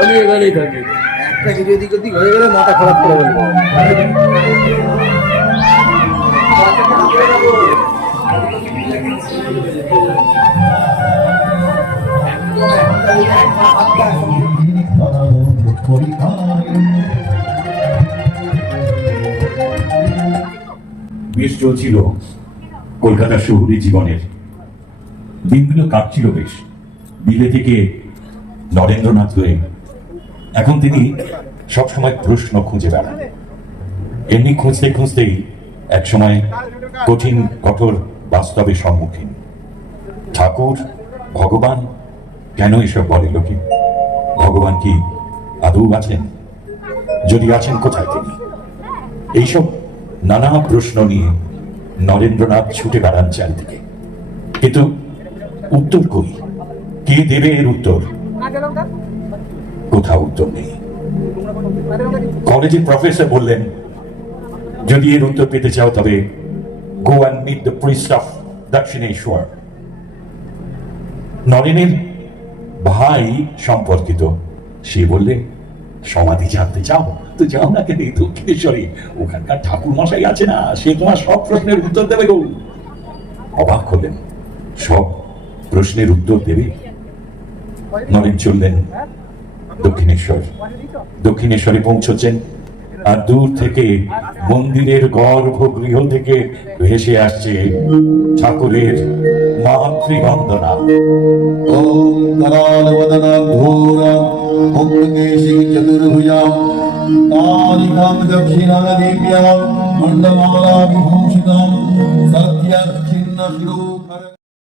আমি এখানেই থাকি। একটা কিছু এদিক ওদিক হয়ে গেলে মাথা খারাপ করে বলবো। বেশ চলছিল কলকাতা শহুরে জীবনের দিনগুলো, কাটছিল বেশ। বিলে থেকে নরেন্দ্রনাথ হয়ে এখন তিনি সবসময় প্রশ্ন খুঁজে বেড়ান। এমনি খুঁজতে খুঁজতেই একসময় কঠিন কঠোর বাস্তবের সম্মুখীন। ঠাকুর, ভগবান, কেন এসব বলে লোকে? ভগবান কি আদৌ আছেন? যদি আছেন, কোথায় তিনি? এইসব নানা প্রশ্ন নিয়ে নরেন্দ্রনাথ ছুটে বেড়ান চারিদিকে, কিন্তু উত্তর কই? কে দেবে এর উত্তর? কোথাও উত্তর নেই। কলেজের প্রফেসর বললেন, যদি এর উত্তর পেতে চাও তবে go and meet the priest of Dakshineswar. নরেনের ভাই সম্পর্কিত, সে বললে, সমাধি জানতে চাও তো যাও না কেন দক্ষিণেশ্বরে, ওখানকার ঠাকুর মশাই আছে না, সে তোমার সব প্রশ্নের উত্তর দেবে গো। অবাক হলেন, সব প্রশ্নের উত্তর দেবে? নরেন চললেন দক্ষিণেশ্বর। দক্ষিণেশ্বরে পৌঁছচ্ছেন, আর দূর থেকে মন্দিরের গর্ভগৃহ থেকে ভেসে আসছে ঠাকুরের মাতৃবন্দনা। ওম করালবদনাধূরাম মুক্তকেশী চতুর্ভুজাম কালিকাম দক্ষিণাদিব্যাম মণ্ডমালা বিভূষিতাম সত্যচ্ছিন্ন শিরোধর।